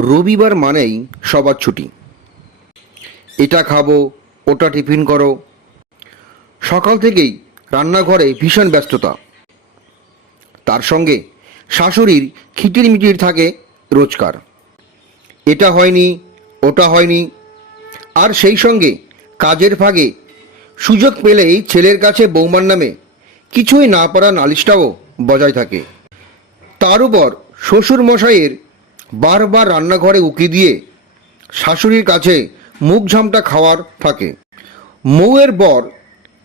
রবিবার মানেই সবার ছুটি। এটা খাব, ওটা টিফিন করো। সকাল থেকেই রান্নাঘরে ভীষণ ব্যস্ততা। তার সঙ্গে শাশুড়ির খিটির মিটির থাকে রোজকার। এটা হয়নি, ওটা হয়নি। আর সেই সঙ্গে কাজের ফাঁকে সুযোগ পেলেই ছেলের কাছে বৌমার নামে কিছুই না পারা নালিশটাও বজায় থাকে। তার উপর শ্বশুর মশাইয়ের বারবার রান্নাঘরে উকি দিয়ে শাশুড়ির কাছে মুখ ঝামটা খাওয়ার থাকে মৌয়ের বর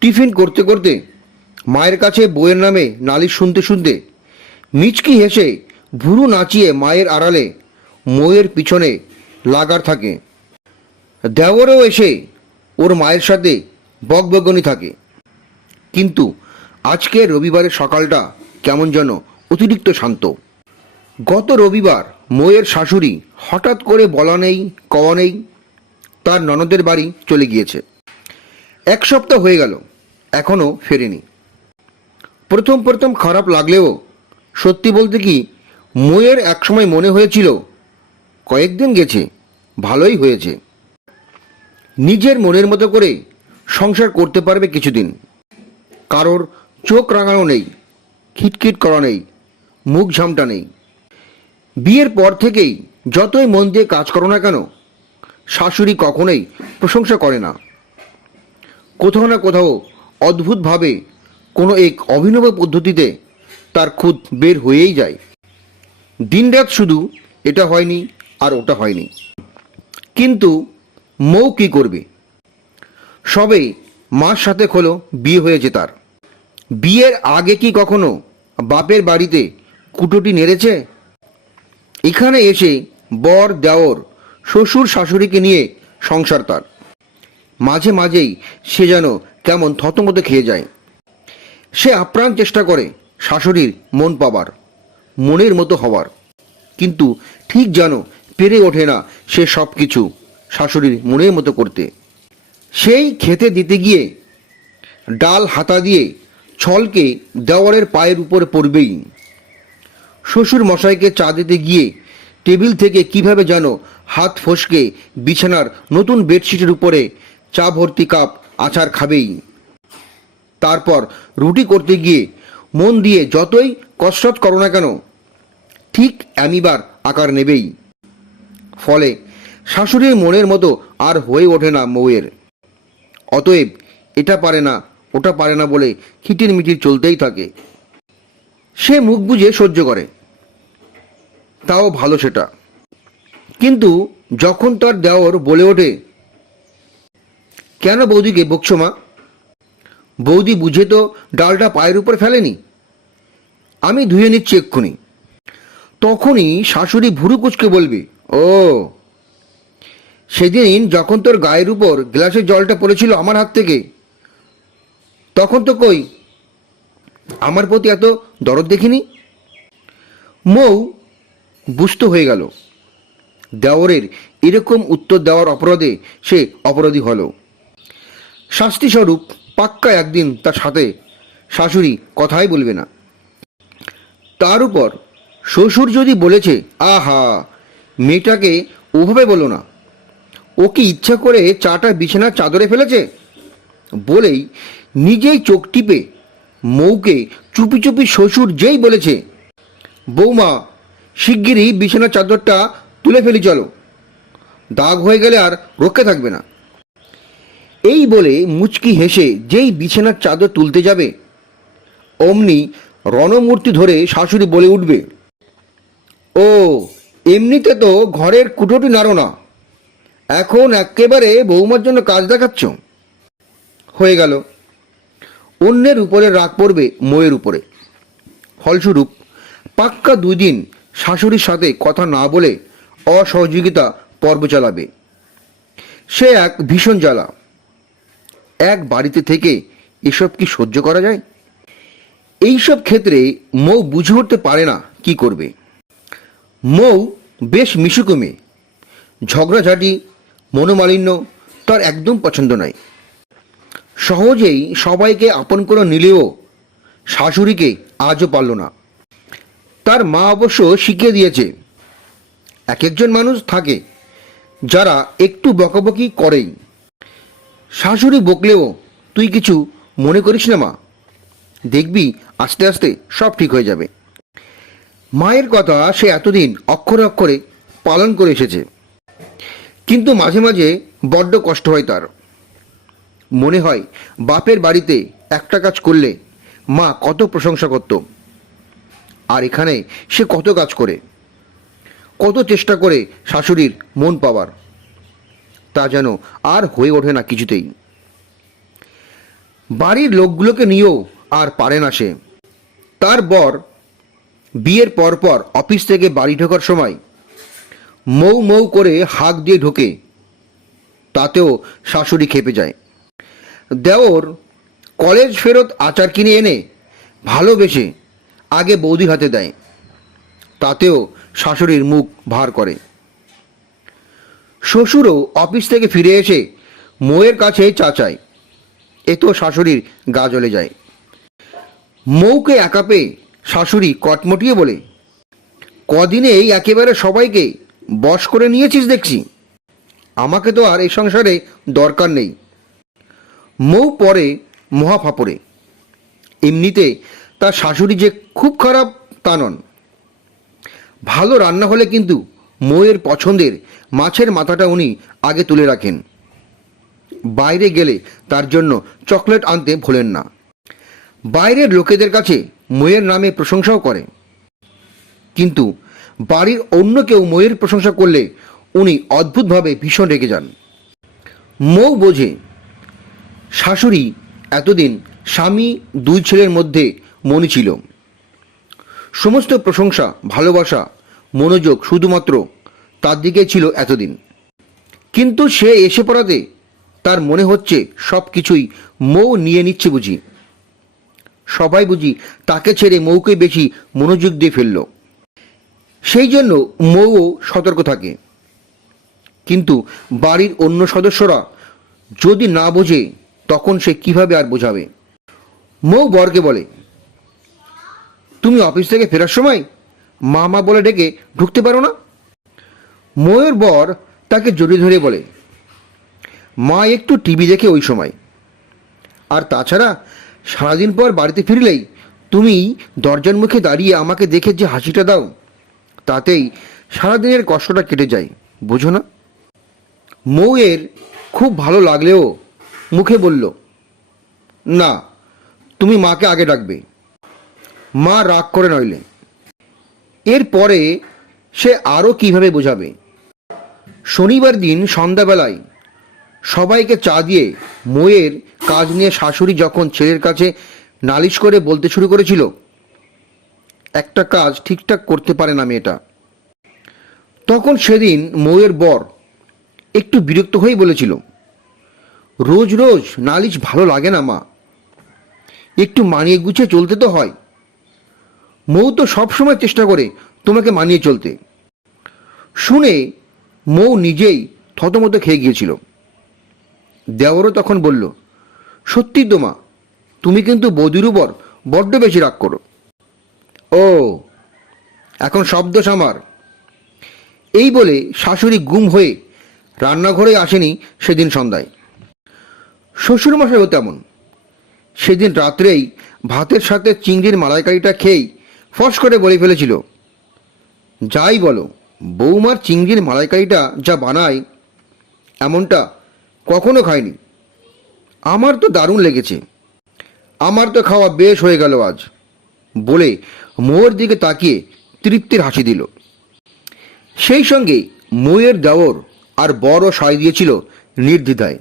টিফিন করতে করতে মায়ের কাছে বইয়ের নামে নালিশ শুনতে শুনতে মিচকি হেসে ভুরু নাচিয়ে মায়ের আড়ালে মৌয়ের পিছনে লাগার থাকে। দেওয়ারও এসে ওর মায়ের সাথে বকবগনি থাকে। কিন্তু আজকে রবিবারের সকালটা কেমন যেন অতিরিক্ত শান্ত। গত রবিবার ময়ের শাশুড়ি হঠাৎ করে বলা নেই, কওয়া নেই, তার ননদের বাড়ি চলে গিয়েছে। এক সপ্তাহ হয়ে গেল, এখনও ফেরেনি। প্রথম প্রথম খারাপ লাগলেও সত্যি বলতে কি ময়ের একসময় মনে হয়েছিল, কয়েকদিন গেছে, ভালোই হয়েছে। নিজের মনের মতো করে সংসার করতে পারবে কিছুদিন। কারোর চোখ রাঙানো নেই, খিটখিট করা নেই, মুখ ঝামটা নেই। বিয়ের পর থেকেই যতই মন দিয়ে কাজ করো না কেন, শাশুড়ি কখনোই প্রশংসা করে না। কোথাও না কোথাও অদ্ভুতভাবে কোনো এক অভিনব পদ্ধতিতে তার খুদ বের হয়েই যায়। দিনরাত শুধু এটা হয়নি আর ওটা হয়নি। কিন্তু মৌ কী করবে? সবে মার সাথে খোলো বিয়ে হয়েছে তার। বিয়ের আগে কি কখনো বাপের বাড়িতে কুটোটি নেড়েছে? এখানে এসে বর দেওর, শ্বশুর শাশুড়িকে নিয়ে সংসার তার। মাঝে মাঝেই সে যেন কেমন থতমতো খেয়ে যায়। সে আপ্রাণ চেষ্টা করে শাশুড়ির মন পাবার, মনের মতো হওয়ার। কিন্তু ঠিক যেন পেরে ওঠে না সে সব কিছু শাশুড়ির মনের মতো করতে। সেই খেতে দিতে গিয়ে ডাল হাতা দিয়ে ছলকে দেওয়ালের পায়ের উপরে পড়বেই। শ্বশুর মশাইকে চা দিতে গিয়ে টেবিল থেকে কীভাবে যেন হাত ফসকে বিছানার নতুন বেডশিটের উপরে চা ভর্তি কাপ আচার খাবেই। তারপর রুটি করতে গিয়ে মন দিয়ে যতই কসরত করো না কেন, ঠিক অ্যামিবার আকার নেবেই। ফলে শাশুড়ির মনের মতো আর হয়ে ওঠে না মৌয়ের অতএব এটা পারে না, ওটা পারে না বলে খিটির মিটির চলতেই থাকে। সে মুখ বুঝে সহ্য করে। তাও ভালো সেটা। কিন্তু যখন তার দেওর বলে ওঠে, কেন বৌদিকে বকছো মা? বৌদি বুঝে তো ডালটা পায়ের উপর ফেলেনি। আমি ধুয়ে নিচ্ছি এক্ষুনি। তখনই শাশুড়ি ভুরু কুচকে বলবে, ও, সেদিন যখন তোর গায়ের উপর গ্লাসের জলটা পড়েছিল আমার হাত থেকে, তখন তো কই, আমার প্রতি এত দরদ দেখিনি? মৌ বুঝতে হয়ে গেল। দেওরের এরকম উত্তর দেওয়ার অপরাধে সে অপরাধী হলো। শাস্তিস্বরূপ পাক্কা একদিন তার সাথে শাশুড়ি কথাই বলবে না। তার উপর শ্বশুর যদি বলেছে, আহা, মেয়েটাকে ওভাবে বলো না। ও কি ইচ্ছা করে চাটা বিছানার চাদরে ফেলেছে? বলেই নিজেই চোখ টিপে মৌকে চুপি চুপি শ্বশুর যেই বলেছে, বৌমা শিগগিরই বিছানার চাদরটা তুলে ফেলি, চলো। দাগ হয়ে গেলে আর রক্ষে থাকবে না। এই বলে মুচকি হেসে যেই বিছানার চাদর তুলতে যাবে, অমনি রণমূর্তি ধরে শাশুড়ি বলে উঠবে, ও, এমনিতে তো ঘরের কুটোটি নাড়ো না। এখন একেবারে বৌমার জন্য কাজ দেখাচ্ছ। হয়ে গেল। অন্যের উপরে রাগ পড়বে, ময়ের উপরে। ফলস্বরূপ পাক্কা দুই দিন শাশুড়ির সাথে কথা না বলে অসহযোগিতা পর্ব চালাবে। সে এক ভীষণ জ্বালা। এক বাড়িতে থেকে এসব কি সহ্য করা যায়? এইসব ক্ষেত্রে মৌ বুঝে উঠতে পারে না কি করবে। মৌ বেশ মিশুকো ঝগড়াঝাটি, মনোমালিন্য তার একদম পছন্দ নয়। সহজেই সবাইকে আপন করে নিলেও শাশুড়িকে আজও পারল না। তার মা অবশ্য শিখিয়ে দিয়েছে। এক একজন মানুষ থাকে যারা একটু বকাবকি করেই। শাশুড়ি বকলেও তুই কিছু মনে করিস না মা। দেখবি আস্তে আস্তে সব ঠিক হয়ে যাবে। মায়ের কথা সে এতদিন অক্ষরে অক্ষরে পালন করে এসেছে। কিন্তু মাঝে মাঝে বড্ড কষ্ট হয় তার। মনে হয় বাপের বাড়িতে একটা কাজ করলে মা কত প্রশংসা করত। আর এখানে সে কত কাজ করে, কত চেষ্টা করে শাশুড়ির মন পাওয়ার, তা যেন আর হয়ে ওঠে না কিছুতেই। বাড়ির লোকগুলোকে নিয়েও আর পারে না সে। তার বর বিয়ের পরপর অফিস থেকে বাড়ি ঢোকার সময় মৌ মৌ করে হাঁক দিয়ে ঢোকে, তাতেও শাশুড়ি খেপে যায়। দেওর কলেজ ফেরত আচার কিনে এনে ভালোবেসে আগে বৌদি হাতে দেয়, তাতেও শাশুড়ির মুখ ভার করে। শ্বশুরও অফিস থেকে ফিরে এসে মৌয়ের কাছে চা চায় এ তো শাশুড়ির গা জ্বলে যায়। মৌকে একা পেয়ে শাশুড়ি কটমটিয়ে বলে, কদিনেই একেবারে সবাইকে বশ করে নিয়েছিস দেখছি। আমাকে তো আর এই সংসারে দরকার নেই। মৌ পরে মহাফাপড়ে। এমনিতে তার শাশুড়ি যে খুব খারাপ, তা নন। ভালো রান্না হলে কিন্তু মৌয়ের পছন্দের মাছের মাথাটা উনি আগে তুলে রাখেন। বাইরে গেলে তার জন্য চকলেট আনতে ভোলেন না। বাইরের লোকেদের কাছে ময়ের নামে প্রশংসাও করে। কিন্তু বাড়ির অন্য কেউ ময়ের প্রশংসা করলে উনি অদ্ভুতভাবে ভীষণ রেগে যান। মৌ বোঝে, শাশুড়ি এতদিন স্বামী, দুই ছেলের মধ্যে মনি ছিল। সমস্ত প্রশংসা, ভালোবাসা, মনোযোগ শুধুমাত্র তার দিকে ছিল এতদিন। কিন্তু সে এসে পড়াতে তার মনে হচ্ছে সব কিছুই মৌ নিয়ে নিচ্ছে বুঝি। সবাই বুঝি তাকে ছেড়ে মৌকে বেশি মনোযোগ দিয়ে ফেলল। সেই জন্য মৌও সতর্ক থাকে। কিন্তু বাড়ির অন্য সদস্যরা যদি না বোঝে, তখন সে কীভাবে আর বোঝাবে? মৌ বরকে বলে তুমি অফিস থেকে ফেরার সময় মা মা বলে ডেকে ঢুকতে পারো না? ময়ূর বর তাকে জড়িয়ে ধরে বলে, মা, একটু টিভি দেখে ওই সময়। আর তাছাড়া সারাদিন পর বাড়িতে ফিরলেই তুমি দরজার মুখে দাঁড়িয়ে আমাকে দেখে যে হাসিটা দাও, তাতেই সারাদিনের কষ্টটা কেটে যায়। বোঝো না? মৌয়ের খুব ভালো লাগলেও মুখে বলল, না, তুমি মাকে আগে ডাকবে। মা রাগ করে নইলে এরপরে সে আরও কীভাবে বোঝাবে? শনিবার দিন সন্ধ্যাবেলায় সবাইকে চা দিয়ে ময়ের কাজ নিয়ে শাশুড়ি যখন ছেলের কাছে নালিশ করে বলতে শুরু করেছিল, একটা কাজ ঠিকঠাক করতে পারে না মেয়েটা। তখন সেদিন ময়ের বর একটু বিরক্ত হয়েই বলেছিল, রোজ রোজ নালিশ ভালো লাগে না মা। একটু মানিয়ে গুছিয়ে চলতে তো হয়। মৌ তো সবসময় চেষ্টা করে তোমাকে মানিয়ে চলতে। শুনে মৌ নিজেই থতমত খেয়ে গিয়েছিল। দেওরও তখন বলল, সত্যি তো মা, তুমি কিন্তু বৌদির উপর বড্ড বেশি রাগ করো। ও, এখন শব্দ আমার এই বলে শাশুড়ি গুম হয়ে রান্নাঘরে আসেনি সেদিন সন্ধ্যায়। শ্বশুরমশাইও তেমন। সেদিন রাত্রেই ভাতের সাথে চিংড়ির মালাইকারিটা খেয়েই ফস করে বলে ফেলেছিল। যাই বলো, বৌমার চিংড়ির মালাইকারিটা যা বানায়, এমনটা কখনো খায়নি আমার তো দারুণ লেগেছে। আমার তো খাওয়া বেশ হয়ে গেল আজ, বলে মোয়ের দিকে তাকিয়ে তৃপ্তির হাসি দিল। সেই সঙ্গে ময়ের দেওর আর বড় সায় দিয়েছিল নির্দ্বিধায়।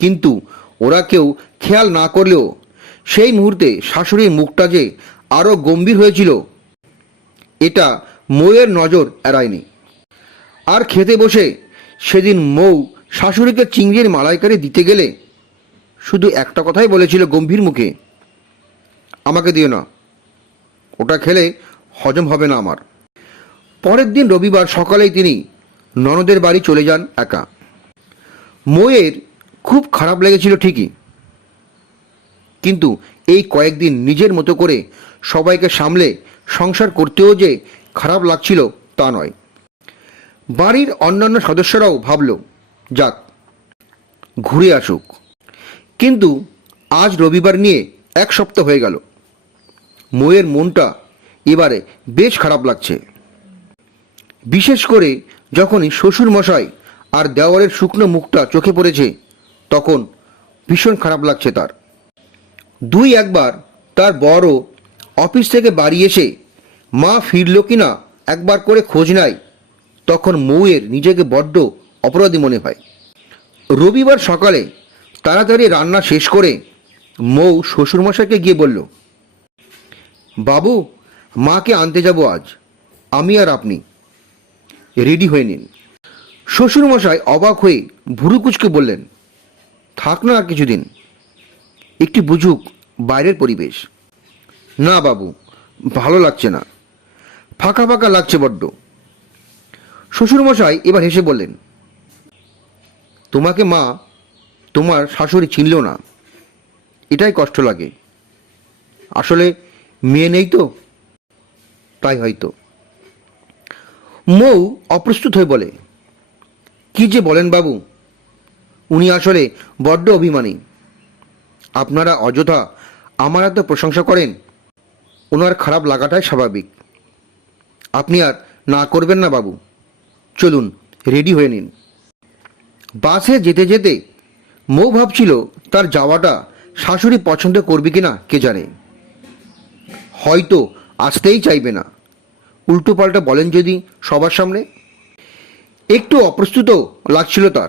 কিন্তু ওরা কেউ খেয়াল না করলেও সেই মুহূর্তে শাশুড়ির মুখটা যে আরও গম্ভীর হয়েছিল। এটা মৌয়ের নজর এড়ায়নি। আর খেতে বসে সেদিন মৌ শাশুড়িকে চিংড়ির মালাইকারি দিতে গেলে শুধু একটা কথাই বলেছিল গম্ভীর মুখে, আমাকে দিও না। ওটা খেলে হজম হবে না আমার। পরের দিন রবিবার সকালেই তিনি ননদের বাড়ি চলে যান একা। মৌয়ের খুব খারাপ লেগেছিল ঠিকই। কিন্তু এই কয়েকদিন নিজের মতো করে সবাইকে সামলে সংসার করতেও যে খারাপ লাগছিল তা নয়। বাড়ির অন্যান্য সদস্যরাও ভাবল, যাক, ঘুরে আসুক। কিন্তু আজ রবিবার নিয়ে এক সপ্তাহ হয়ে গেল। ময়ের মনটা এবারে বেশ খারাপ লাগছে। বিশেষ করে যখনই শ্বশুর মশাই আর দেওয়ারের শুকনো মুখটা চোখে পড়েছে, তখন ভীষণ খারাপ লাগছে তার। দুই একবার তার বড় অফিস থেকে বাড়ি এসে মা ফিরল কি না একবার করে খোঁজ নেয় তখন মৌয়ের নিজেকে বড্ড অপরাধী মনে হয়। রবিবার সকালে তাড়াতাড়ি রান্না শেষ করে মৌ শ্বশুরমশাইকে গিয়ে বলল, বাবু, মাকে আনতে যাব আজ। আমি আর আপনি। রেডি হয়ে নিন। শ্বশুরমশাই অবাক হয়ে ভুরু কুচকে বললেন, থাক না আর কিছুদিন। একটি বুঝুক বাইরের পরিবেশ। না বাবু, ভালো লাগছে না। ফাঁকা ফাঁকা লাগছে বড্ড। শ্বশুরমশাই এবার হেসে বললেন, তোমাকে মা, তোমার শাশুড়ি চিনল না। এটাই কষ্ট লাগে। আসলে মেয়ে নেই তো, তাই হয়তো। মৌ অপ্রস্তুত হয়ে বলে, কি যে বলেন বাবু, উনি আসলে বড্ড অভিমানী। আপনারা অযথা আমার এত প্রশংসা করেন ওনার খারাপ লাগাটাই স্বাভাবিক। আপনি আর না করবেন না বাবু। চলুন, রেডি হয়ে নিন। বাসে যেতে যেতে মৌ ভাবছিল তার যাওয়াটা শাশুড়ি পছন্দ করবে কি না কে জানে। হয়তো আসতেই চাইবে না। উল্টো পাল্টা বলেন যদি সবার সামনে। একটু অপ্রস্তুত লাগছিল তার।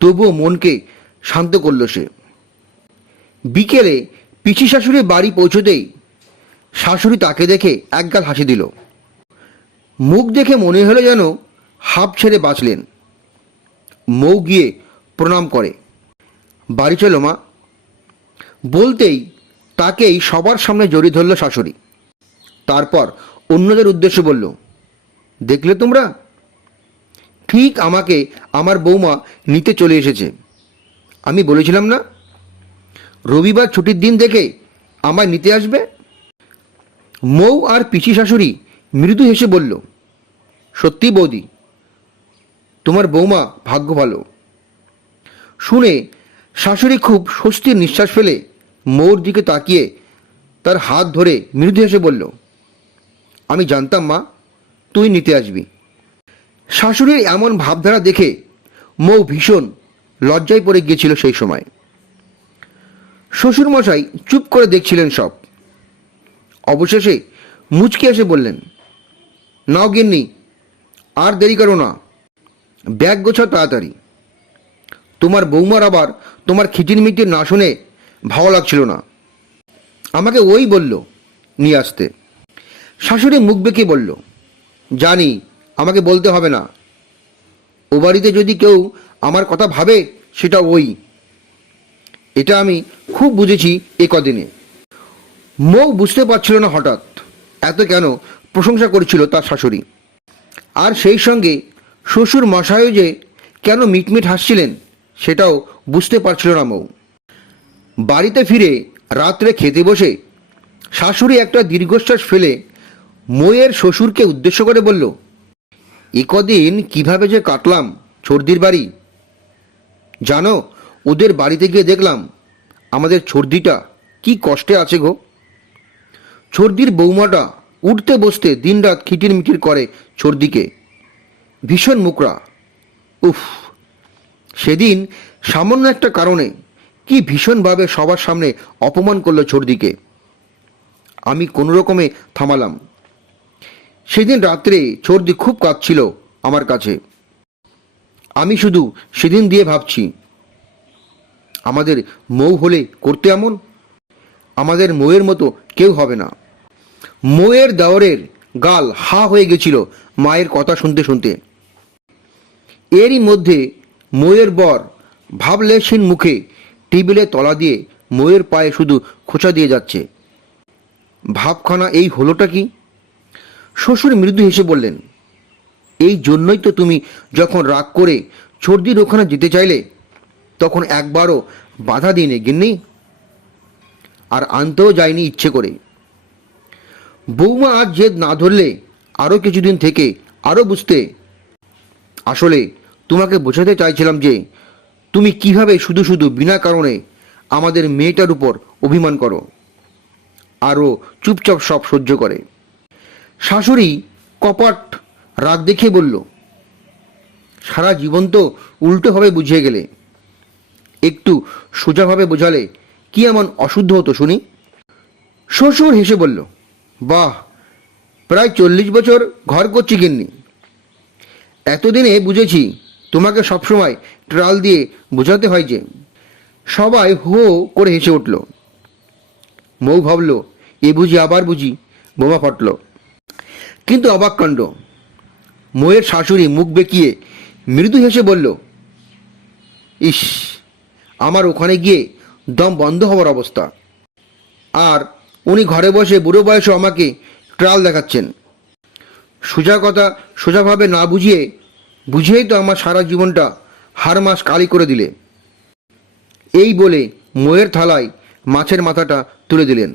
তবুও মনকে শান্ত করল সে। বিকেলে পিসি শাশুড়ির বাড়ি পৌঁছতেই শাশুড়ি তাকে দেখে একগাল হাসি দিল। মুখ দেখে মনে হলো যেন হাফ ছেড়ে বাঁচলেন। মৌ গিয়ে প্রণাম করে। বাড়ি চলো, মা। বলতেই তাকেই সবার সামনে জড়িয়ে ধরল শাশুড়ি। তারপর অন্যদের উদ্দেশ্যে বলল, দেখলে তোমরা? ঠিক আমাকে আমার বৌমা নিতে চলে এসেছে। আমি বলেছিলাম না, রবিবার ছুটির দিন দেখে আমায় নিতে আসবে? মৌ আর পিসি শাশুড়ি মৃদু হেসে বলল, সত্যি বৌদি, তোমার বৌমা ভাগ্য ভালো। শুনে শাশুড়ি খুব স্বস্তির নিঃশ্বাস ফেলে মৌর দিকে তাকিয়ে তার হাত ধরে মৃদু হেসে বলল, আমি জানতাম মা, তুই নিতে আসবি। শাশুড়ির এমন ভাবধারা দেখে মৌ ভীষণ লজ্জায় পড়ে গিয়েছিল সেই সময়। শ্বশুরমশাই চুপ করে দেখছিলেন সব। অবশেষে মুচকে এসে বললেন, নাও গিন্নি, আর দেরি করো না। ব্যাগ গোছাও তাড়াতাড়ি। তোমার বৌমার আবার তোমার খিচির মিটির না শুনে ভালো লাগছিল না। আমাকে ওই বলল, নিয়ে আসতে। শাশুড়ি মুখ বেঁকে বলল, জানি, আমাকে বলতে হবে না। ও বাড়িতে যদি কেউ আমার কথা ভাবে, সেটা ওই। এটা আমি খুব বুঝেছি এ কদিনে। মৌ বুঝতে পারছিল না হঠাৎ। এত কেন? প্রশংসা করছিল তার শাশুড়ি। আর সেই সঙ্গে শ্বশুর মশাইও যে কেন মিটমিট হাসছিলেন, সেটাও বুঝতে পারছিল না মৌ। বাড়িতে ফিরে রাত্রে খেতে বসে শাশুড়ি একটা দীর্ঘশ্বাস ফেলে মৌয়ের শ্বশুরকে উদ্দেশ্য করে বলল কদিন কীভাবে যে কাটলাম ছর্দির বাড়ি? জানো, ওদের বাড়িতে গিয়ে দেখলাম আমাদের ছর্দিটা কি কষ্টে আছে গো। ছর্দির বৌমাটা উঠতে বসতে দিনরাত খিটির মিটির করে ছর্দিকে। ভীষণ মুকরা উফ, সেদিন সামান্য একটা কারণে কি ভীষণভাবে সবার সামনে অপমান করল ছর্দিকে। আমি কোনো রকমে থামালাম। সেদিন রাত্রে ছর্দি খুব কাঁদছিল আমার কাছে। আমি শুধু সেদিন দিয়ে ভাবছি, আমাদের মৌ হলে করতে এমন? আমাদের মৌয়ের মতো কেউ হবে না। মৌয়ের দেওরের গাল হা হয়ে গেছিল মায়ের কথা শুনতে শুনতে। এরই মধ্যে মৌয়ের বর ভাবলেশীন মুখে টেবিলে তলা দিয়ে মৌয়ের পায়ে শুধু খোঁচা দিয়ে যাচ্ছে। ভাবখানা এই হলোটা কি? শ্বশুর মৃদু হেসে বললেন, এই জন্যই তো তুমি যখন রাগ করে ছর্দির ওখানে যেতে চাইলে, তখন একবারও বাধা দিনে গিন্নি। আর আনতেও যায়নি ইচ্ছে করে। বৌমা আজ জেদ না ধরলে আরও কিছুদিন থেকে আরও বুঝতে। আসলে তোমাকে বোঝাতে চাইছিলাম যে, তুমি কীভাবে শুধু শুধু বিনা কারণে আমাদের মেয়েটার উপর অভিমান করো আরও চুপচাপ সব সহ্য করে। শাশুড়ি কপাট রাগ দেখে বলল, সারা জীবন তো উল্টোভাবে বুঝিয়ে গেলে। একটু সোজাভাবে বোঝালে কি এমন অশুদ্ধ হতো শুনি? শ্বশুর হেসে বলল বাহ, প্রায় চল্লিশ বছর ঘর করছি গিন্নি। এতদিনে বুঝেছি তোমাকে সবসময় ট্রাল দিয়ে বোঝাতে হয় যে সবাই হো করে হেসে উঠল। মৌ ভাবল, এ বুঝি আবার বুঝি বোমা ফাটল। কিন্তু অবাক কাণ্ড, মৌয়ের শাশুড়ি মুখ বেঁকিয়ে মৃদু হেসে বলল, ইস, আমার ওখানে গিয়ে দম বন্ধ হওয়ার অবস্থা। আর উনি ঘরে বসে বুড়ো বয়সে আমাকে ট্রাল দেখাচ্ছেন। সোজা কথা সোজাভাবে না বুঝিয়ে, বুঝিয়েই তো আমার সারা জীবনটা হার মাস কালি করে দিলে। এই বলে মোয়ের থালায় মাছের মাথাটা তুলে দিলেন।